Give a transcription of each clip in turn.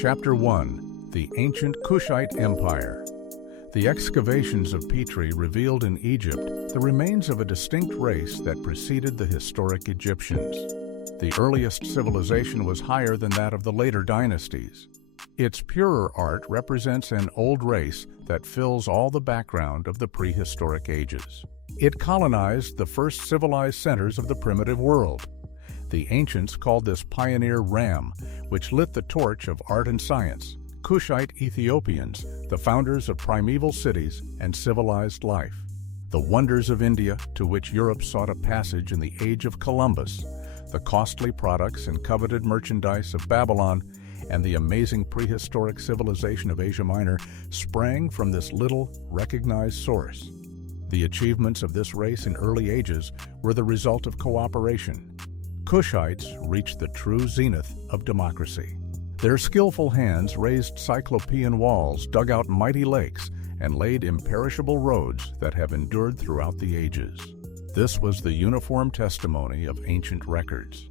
Chapter 1. The Ancient Cushite Empire. The excavations of Petrie revealed in Egypt the remains of a distinct race that preceded the historic Egyptians. The earliest civilization was higher than that of the later dynasties. Its purer art represents an old race that fills all the background of the prehistoric ages. It colonized the first civilized centers of the primitive world. The ancients called this pioneer Ram, which lit the torch of art and science, Cushite Ethiopians, the founders of primeval cities and civilized life. The wonders of India, to which Europe sought a passage in the age of Columbus, the costly products and coveted merchandise of Babylon, and the amazing prehistoric civilization of Asia Minor sprang from this little, recognized source. The achievements of this race in early ages were the result of cooperation. Cushites reached the true zenith of democracy. Their skillful hands raised cyclopean walls, dug out mighty lakes, and laid imperishable roads that have endured throughout the ages. This was the uniform testimony of ancient records.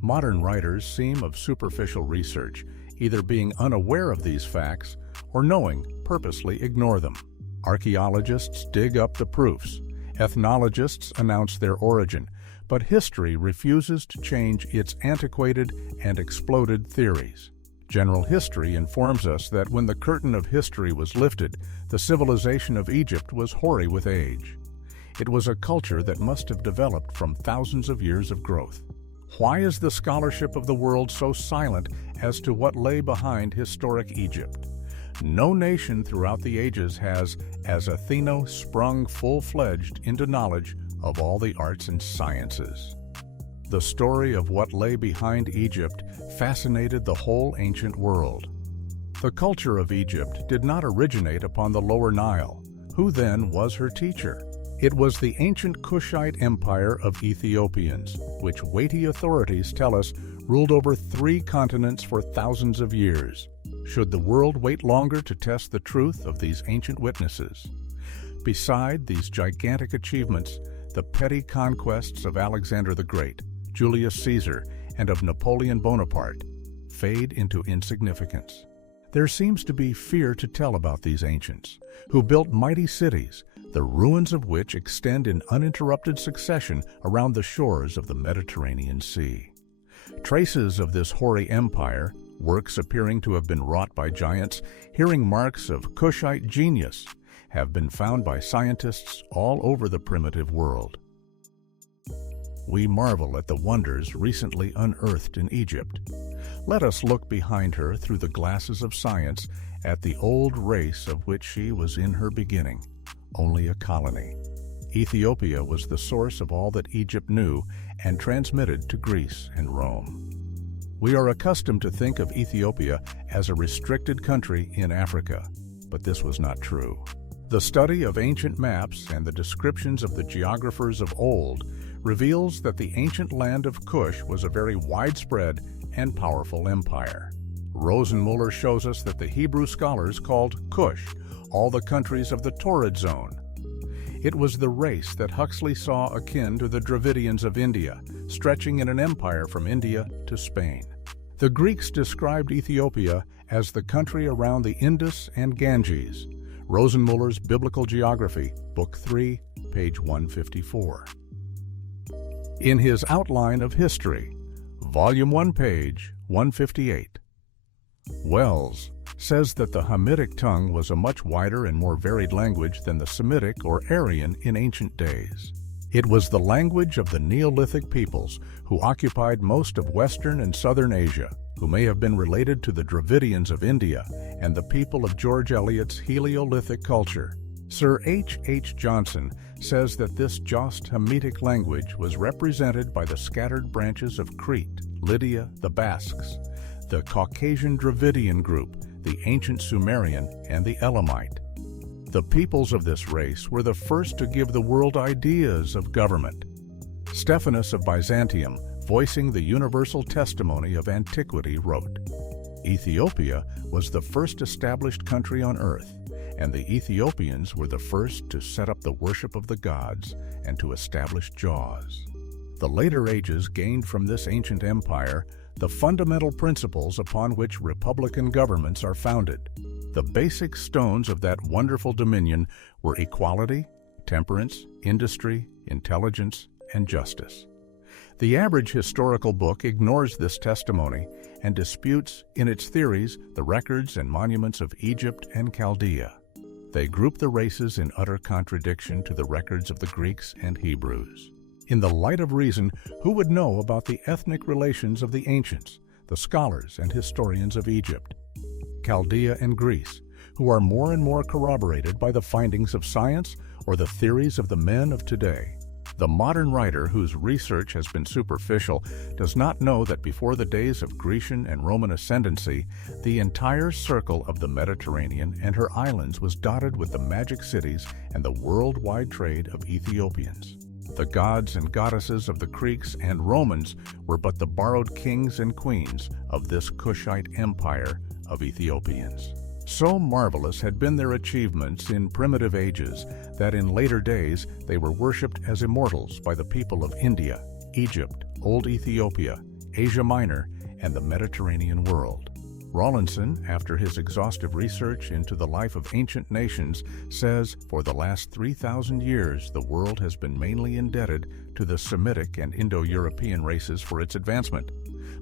Modern writers seem of superficial research, either being unaware of these facts or knowing purposely ignore them. Archaeologists dig up the proofs. Ethnologists announce their origin, but history refuses to change its antiquated and exploded theories. General history informs us that when the curtain of history was lifted, the civilization of Egypt was hoary with age. It was a culture that must have developed from thousands of years of growth. Why is the scholarship of the world so silent as to what lay behind historic Egypt? No nation throughout the ages has, as Athena, sprung full-fledged into knowledge of all the arts and sciences. The story of what lay behind Egypt fascinated the whole ancient world. The culture of Egypt did not originate upon the Lower Nile. Who then was her teacher? It was the ancient Cushite empire of Ethiopians, which weighty authorities tell us ruled over 3 continents for thousands of years. Should the world wait longer to test the truth of these ancient witnesses? Beside these gigantic achievements, the petty conquests of Alexander the Great, Julius Caesar, and of Napoleon Bonaparte fade into insignificance. There seems to be fear to tell about these ancients, who built mighty cities, the ruins of which extend in uninterrupted succession around the shores of the Mediterranean Sea. Traces of this hoary empire, works appearing to have been wrought by giants, hearing marks of Cushite genius, have been found by scientists all over the primitive world. We marvel at the wonders recently unearthed in Egypt. Let us look behind her through the glasses of science at the old race of which she was in her beginning, only a colony. Ethiopia was the source of all that Egypt knew and transmitted to Greece and Rome. We are accustomed to think of Ethiopia as a restricted country in Africa, but this was not true. The study of ancient maps and the descriptions of the geographers of old reveals that the ancient land of Kush was a very widespread and powerful empire. Rosenmuller shows us that the Hebrew scholars called Kush all the countries of the Torrid Zone. It was the race that Huxley saw akin to the Dravidians of India, stretching in an empire from India to Spain. The Greeks described Ethiopia as the country around the Indus and Ganges. Rosenmuller's Biblical Geography, Book 3, page 154. In his Outline of History, Volume 1, page 158, Wells says that the Hamitic tongue was a much wider and more varied language than the Semitic or Aryan in ancient days. It was the language of the Neolithic peoples who occupied most of Western and Southern Asia, who may have been related to the Dravidians of India and the people of George Eliot's Heliolithic culture. Sir H. H. Johnson says that this Jost Hamitic language was represented by the scattered branches of Crete, Lydia, the Basques, the Caucasian Dravidian group, the ancient Sumerian, and the Elamite. The peoples of this race were the first to give the world ideas of government. Stephanus of Byzantium, voicing the universal testimony of antiquity, wrote, "Ethiopia was the first established country on earth, and the Ethiopians were the first to set up the worship of the gods and to establish jaws." The later ages gained from this ancient empire the fundamental principles upon which republican governments are founded. The basic stones of that wonderful dominion were equality, temperance, industry, intelligence, and justice. The average historical book ignores this testimony and disputes in its theories the records and monuments of Egypt and Chaldea. They group the races in utter contradiction to the records of the Greeks and Hebrews. In the light of reason, who would know about the ethnic relations of the ancients, the scholars and historians of Egypt, Chaldea and Greece, who are more and more corroborated by the findings of science or the theories of the men of today? The modern writer whose research has been superficial does not know that before the days of Grecian and Roman ascendancy, the entire circle of the Mediterranean and her islands was dotted with the magic cities and the worldwide trade of Ethiopians. The gods and goddesses of the Greeks and Romans were but the borrowed kings and queens of this Cushite empire of Ethiopians. So marvelous had been their achievements in primitive ages that in later days they were worshipped as immortals by the people of India, Egypt, Old Ethiopia, Asia Minor, and the Mediterranean world. Rawlinson, after his exhaustive research into the life of ancient nations, says, for the last 3,000 years the world has been mainly indebted to the Semitic and Indo-European races for its advancement.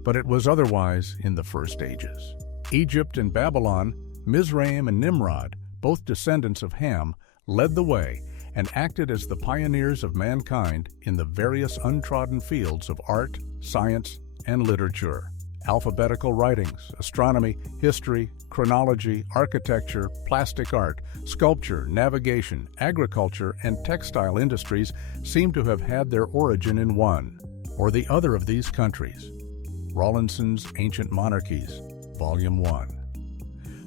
But it was otherwise in the first ages. Egypt and Babylon, Mizraim and Nimrod, both descendants of Ham, led the way and acted as the pioneers of mankind in the various untrodden fields of art, science, and literature. Alphabetical writings, astronomy, history, chronology, architecture, plastic art, sculpture, navigation, agriculture, and textile industries seem to have had their origin in one or the other of these countries. Rawlinson's Ancient Monarchies, Volume 1.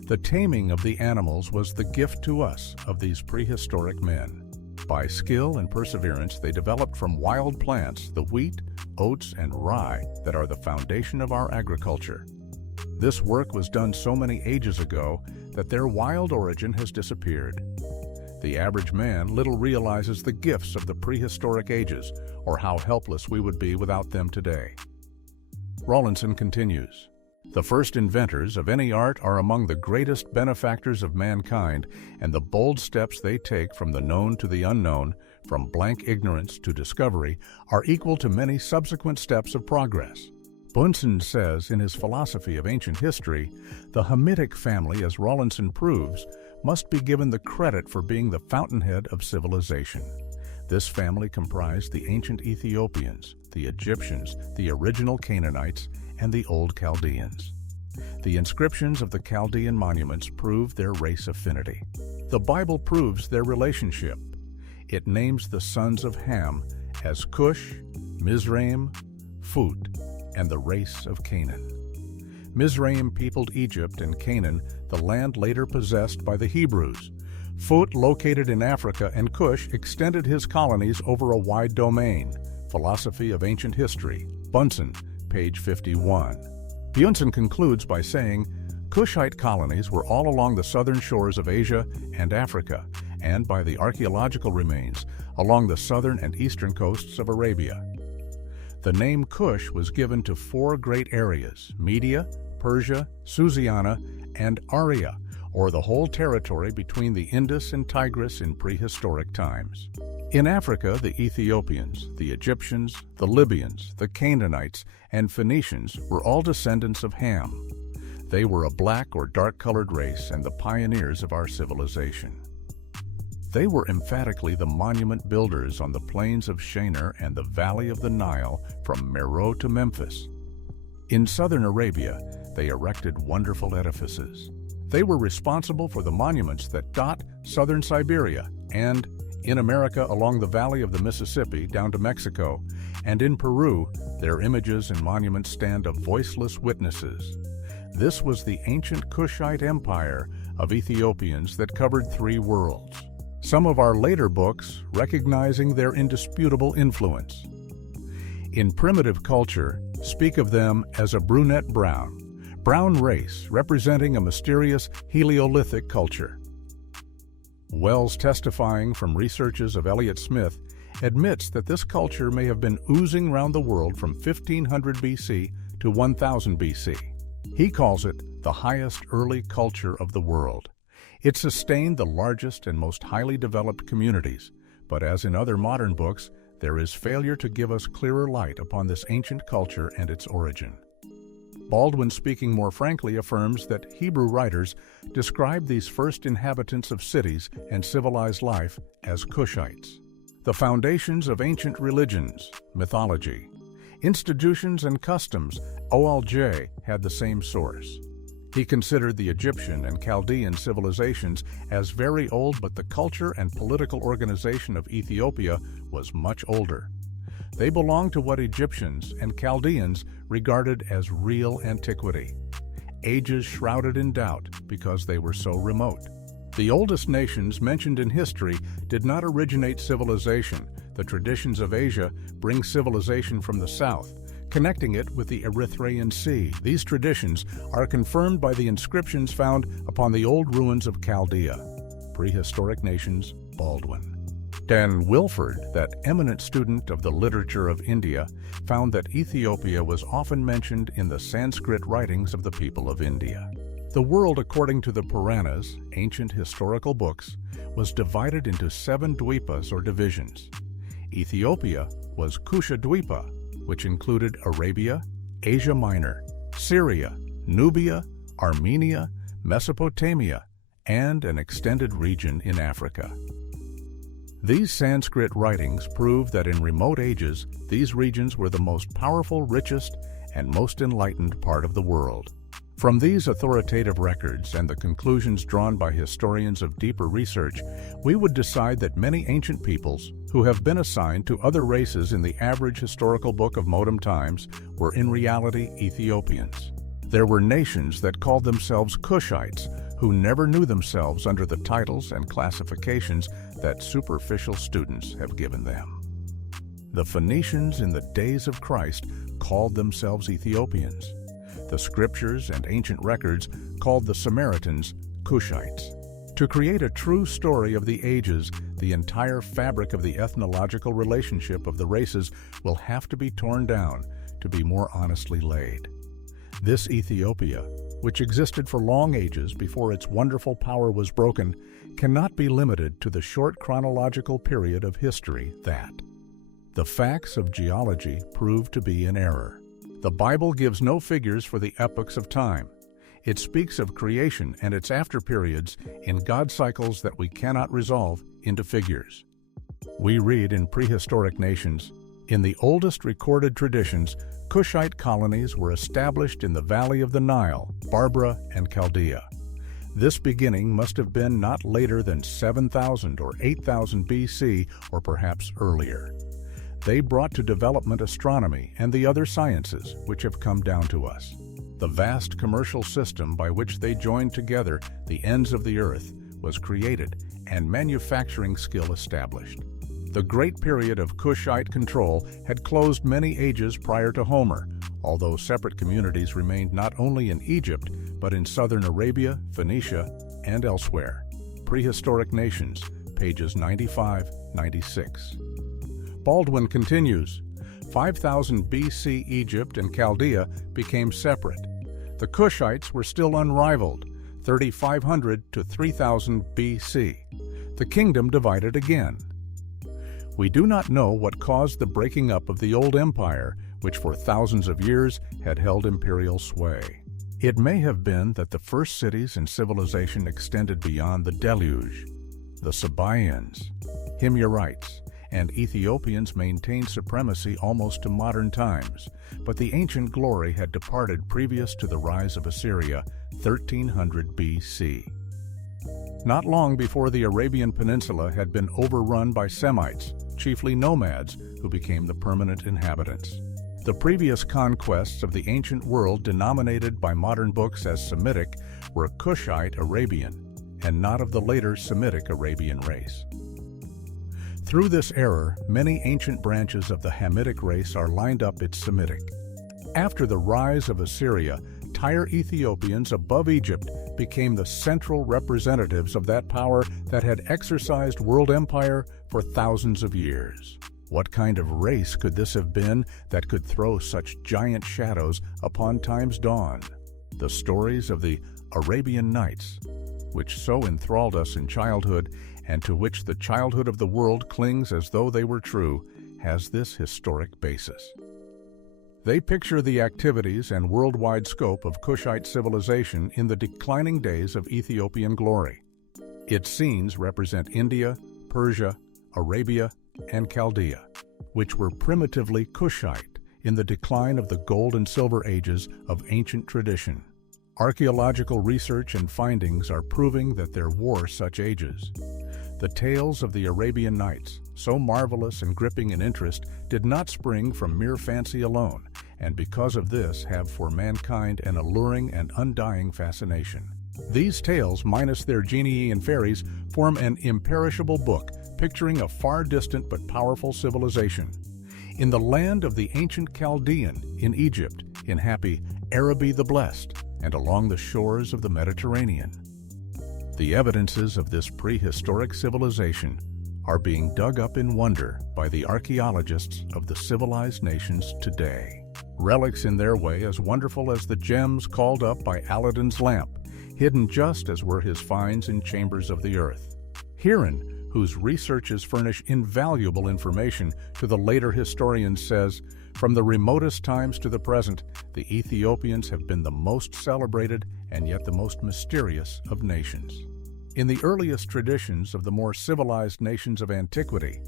The taming of the animals was the gift to us of these prehistoric men. By skill and perseverance, they developed from wild plants the wheat, oats, and rye that are the foundation of our agriculture. This work was done so many ages ago that their wild origin has disappeared. The average man little realizes the gifts of the prehistoric ages or how helpless we would be without them today. Rawlinson continues, the first inventors of any art are among the greatest benefactors of mankind, and the bold steps they take from the known to the unknown, from blank ignorance to discovery, are equal to many subsequent steps of progress. Bunsen says in his Philosophy of Ancient History, the Hamitic family, as Rawlinson proves, must be given the credit for being the fountainhead of civilization. This family comprised the ancient Ethiopians, the Egyptians, the original Canaanites, and the old Chaldeans. The inscriptions of the Chaldean monuments prove their race affinity. The Bible proves their relationship. It names the sons of Ham as Cush, Mizraim, Phut, and the race of Canaan. Mizraim peopled Egypt and Canaan, the land later possessed by the Hebrews. Phut, located in Africa, and Cush extended his colonies over a wide domain. Philosophy of Ancient History, Bunsen, page 51. Bunsen concludes by saying, Cushite colonies were all along the southern shores of Asia and Africa, and by the archaeological remains, along the southern and eastern coasts of Arabia. The name Cush was given to four great areas, Media, Persia, Susiana, and Aria, or the whole territory between the Indus and Tigris in prehistoric times. In Africa, the Ethiopians, the Egyptians, the Libyans, the Canaanites, and Phoenicians were all descendants of Ham. They were a black or dark-colored race and the pioneers of our civilization. They were emphatically the monument builders on the plains of Shinar and the valley of the Nile from Meroe to Memphis. In southern Arabia, they erected wonderful edifices. They were responsible for the monuments that dot southern Siberia and, in America along the valley of the Mississippi down to Mexico, and in Peru, their images and monuments stand as voiceless witnesses. This was the ancient Cushite empire of Ethiopians that covered 3 worlds. Some of our later books recognizing their indisputable influence. In primitive culture, speak of them as a brunette brown race representing a mysterious Heliolithic culture. Wells, testifying from researches of Elliott Smith admits that this culture may have been oozing around the world from 1500 BC to 1000 BC. He calls it the highest early culture of the world. It sustained the largest and most highly developed communities, but as in other modern books, there is failure to give us clearer light upon this ancient culture and its origin. Baldwin, speaking more frankly, affirms that Hebrew writers describe these first inhabitants of cities and civilized life as Cushites. The foundations of ancient religions, mythology, institutions, and customs, OLJ had the same source. He considered the Egyptian and Chaldean civilizations as very old, but the culture and political organization of Ethiopia was much older. They belonged to what Egyptians and Chaldeans regarded as real antiquity, ages shrouded in doubt because they were so remote. The oldest nations mentioned in history did not originate civilization. The traditions of Asia bring civilization from the south, connecting it with the Erythraean Sea. These traditions are confirmed by the inscriptions found upon the old ruins of Chaldea. Prehistoric Nations, Baldwin. Dan Wilford, that eminent student of the literature of India, found that Ethiopia was often mentioned in the Sanskrit writings of the people of India. The world, according to the Puranas, ancient historical books, was divided into 7 dweepas or divisions. Ethiopia was Kushadweepa, which included Arabia, Asia Minor, Syria, Nubia, Armenia, Mesopotamia, and an extended region in Africa. These Sanskrit writings prove that in remote ages, these regions were the most powerful, richest, and most enlightened part of the world. From these authoritative records and the conclusions drawn by historians of deeper research, we would decide that many ancient peoples, who have been assigned to other races in the average historical book of modern times, were in reality Ethiopians. There were nations that called themselves Cushites, who never knew themselves under the titles and classifications that superficial students have given them. The Phoenicians in the days of Christ called themselves Ethiopians. The scriptures and ancient records called the Samaritans Cushites. To create a true story of the ages, the entire fabric of the ethnological relationship of the races will have to be torn down to be more honestly laid. This Ethiopia, which existed for long ages before its wonderful power was broken, cannot be limited to the short chronological period of history that. The facts of geology prove to be in error. The Bible gives no figures for the epochs of time. It speaks of creation and its after periods in God cycles that we cannot resolve into figures. We read in Prehistoric Nations, in the oldest recorded traditions, Cushite colonies were established in the valley of the Nile, Barbara, and Chaldea. This beginning must have been not later than 7,000 or 8,000 BC, or perhaps earlier. They brought to development astronomy and the other sciences which have come down to us. The vast commercial system by which they joined together the ends of the earth was created and manufacturing skill established. The great period of Cushite control had closed many ages prior to Homer, although separate communities remained not only in Egypt, but in southern Arabia, Phoenicia, and elsewhere. Prehistoric Nations, pages 95-96. Baldwin continues, 5000 BC Egypt and Chaldea became separate. The Cushites were still unrivaled, 3500 to 3000 BC. The kingdom divided again. We do not know what caused the breaking up of the old empire, which for thousands of years had held imperial sway. It may have been that the first cities and civilization extended beyond the deluge. The Sabaeans, Himyarites, and Ethiopians maintained supremacy almost to modern times, but the ancient glory had departed previous to the rise of Assyria, 1300 BC. Not long before the Arabian Peninsula had been overrun by Semites, chiefly nomads, who became the permanent inhabitants. The previous conquests of the ancient world, denominated by modern books as Semitic, were Cushite Arabian, and not of the later Semitic Arabian race. Through this error, many ancient branches of the Hamitic race are lined up as Semitic. After the rise of Assyria, entire Ethiopians above Egypt became the central representatives of that power that had exercised world empire for thousands of years. What kind of race could this have been that could throw such giant shadows upon time's dawn? The stories of the Arabian Nights, which so enthralled us in childhood and to which the childhood of the world clings as though they were true, has this historic basis. They picture the activities and worldwide scope of Cushite civilization in the declining days of Ethiopian glory. Its scenes represent India, Persia, Arabia, and Chaldea, which were primitively Cushite in the decline of the gold and silver ages of ancient tradition. Archaeological research and findings are proving that there were such ages. The tales of the Arabian Nights, so marvelous and gripping in interest, did not spring from mere fancy alone, and because of this have for mankind an alluring and undying fascination. These tales, minus their genii and fairies, form an imperishable book picturing a far distant but powerful civilization. In the land of the ancient Chaldean, in Egypt, in happy Araby the Blessed, and along the shores of the Mediterranean. The evidences of this prehistoric civilization are being dug up in wonder by the archaeologists of the civilized nations today. Relics in their way as wonderful as the gems called up by Aladdin's lamp, hidden just as were his finds in chambers of the earth. Herein, whose researches furnish invaluable information to the later historians, says, from the remotest times to the present, the Ethiopians have been the most celebrated and yet the most mysterious of nations. In the earliest traditions of the more civilized nations of antiquity,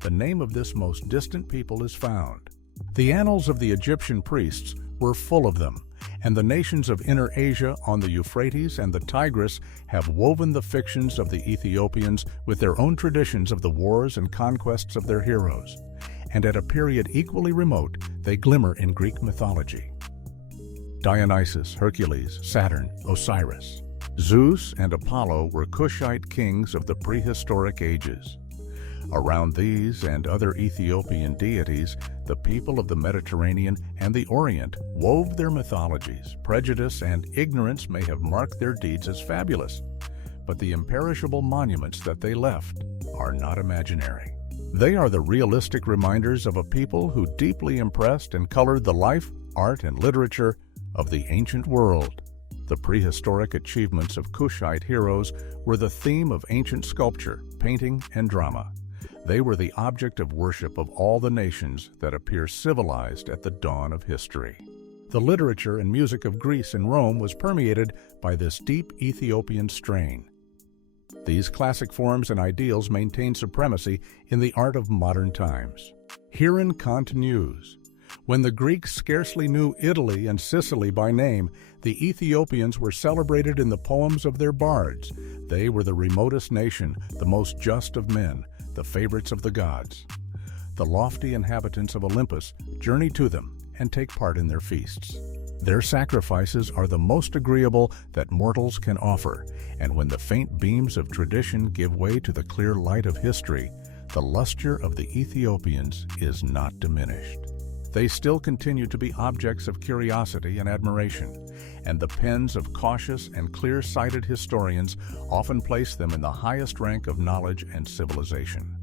the name of this most distant people is found. The annals of the Egyptian priests were full of them, and the nations of Inner Asia on the Euphrates and the Tigris have woven the fictions of the Ethiopians with their own traditions of the wars and conquests of their heroes. And at a period equally remote, they glimmer in Greek mythology. Dionysus, Hercules, Saturn, Osiris. Zeus and Apollo were Cushite kings of the prehistoric ages. Around these and other Ethiopian deities, the people of the Mediterranean and the Orient wove their mythologies. Prejudice and ignorance may have marked their deeds as fabulous, but the imperishable monuments that they left are not imaginary. They are the realistic reminders of a people who deeply impressed and colored the life, art, and literature of the ancient world. The prehistoric achievements of Cushite heroes were the theme of ancient sculpture, painting, and drama. They were the object of worship of all the nations that appear civilized at the dawn of history. The literature and music of Greece and Rome was permeated by this deep Ethiopian strain. These classic forms and ideals maintain supremacy in the art of modern times. Herein continues. When the Greeks scarcely knew Italy and Sicily by name, the Ethiopians were celebrated in the poems of their bards. They were the remotest nation, the most just of men, the favorites of the gods. The lofty inhabitants of Olympus journey to them and take part in their feasts. Their sacrifices are the most agreeable that mortals can offer, and when the faint beams of tradition give way to the clear light of history, the luster of the Ethiopians is not diminished. They still continue to be objects of curiosity and admiration, and the pens of cautious and clear-sighted historians often place them in the highest rank of knowledge and civilization.